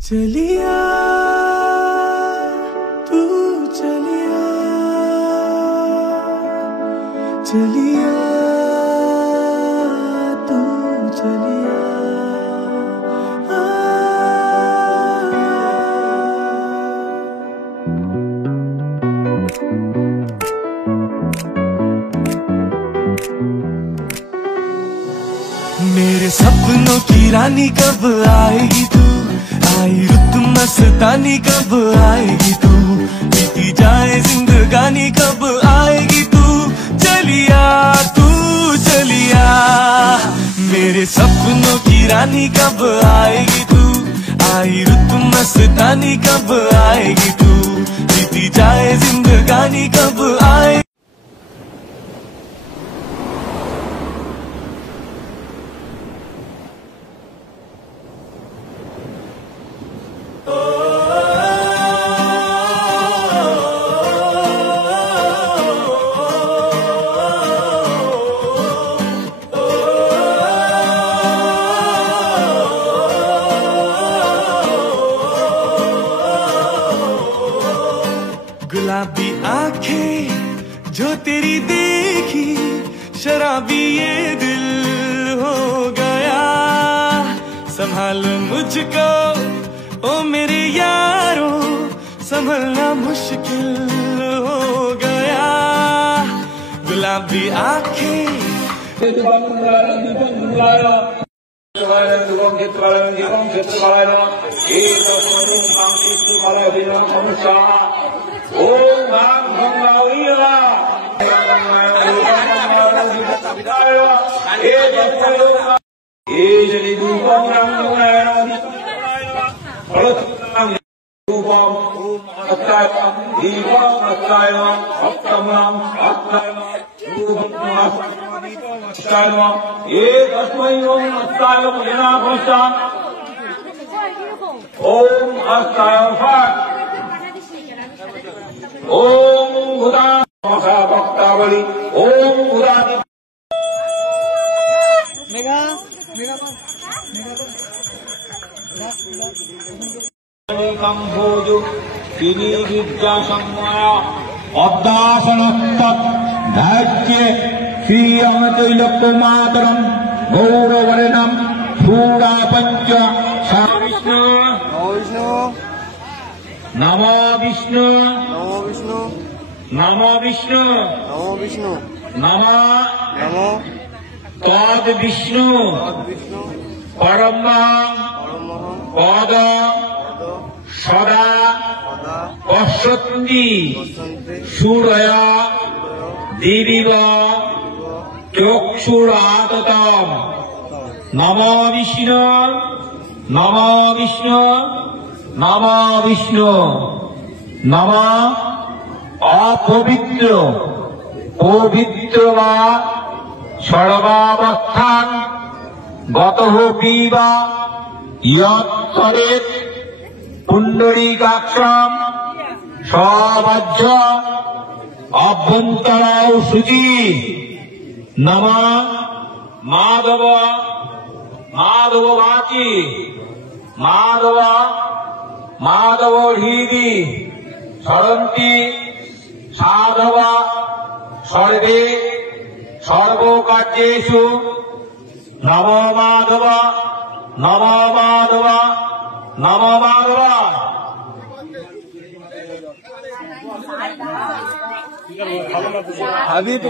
चलिया तू चलिया चलिया तू चलिया मेरे सपनों की रानी कब आएगी तू, आई रुत मस्तानी कब आएगी तू, बीती जाए जिंदगानी कब आएगी तू, चलिया तू चलिया। मेरे सपनों की रानी कब आएगी तू, आई रुत मस्तानी कब आएगी तू, बीती जाए जिंदगानी कब आएगी। गुलाबी आंखें जो तेरी देखी, शराबी ये दिल हो गया, संभालो मुझको ओ मेरे यारो, संभलना मुश्किल हो गया। गुलाबी आंखें श्रीअमतैलक्यमातरं गौरवर्णं शूरा पंच विष्णु नमो विष्णु नमो विष्णु नमो तद विष्णु परम पद सदा पश्यन्ति सूरया देवीव चक्षुराततम्। नमो विष्णु नमो विष्णु नमो विष्णु नमो अपवित्र पवित्र वा सर्वावस्थान गतः पीवा यत्तरेत् पुण्डरीकाक्षं सवज्ज अभ्यन्तरौ शुचि। नमः माधव माधव वाची माधव माधव हृदि सरन्ति साधव सर्वे सर्वकार्येषु। नमो माधव नमो माधव नमो माधव। अभी तो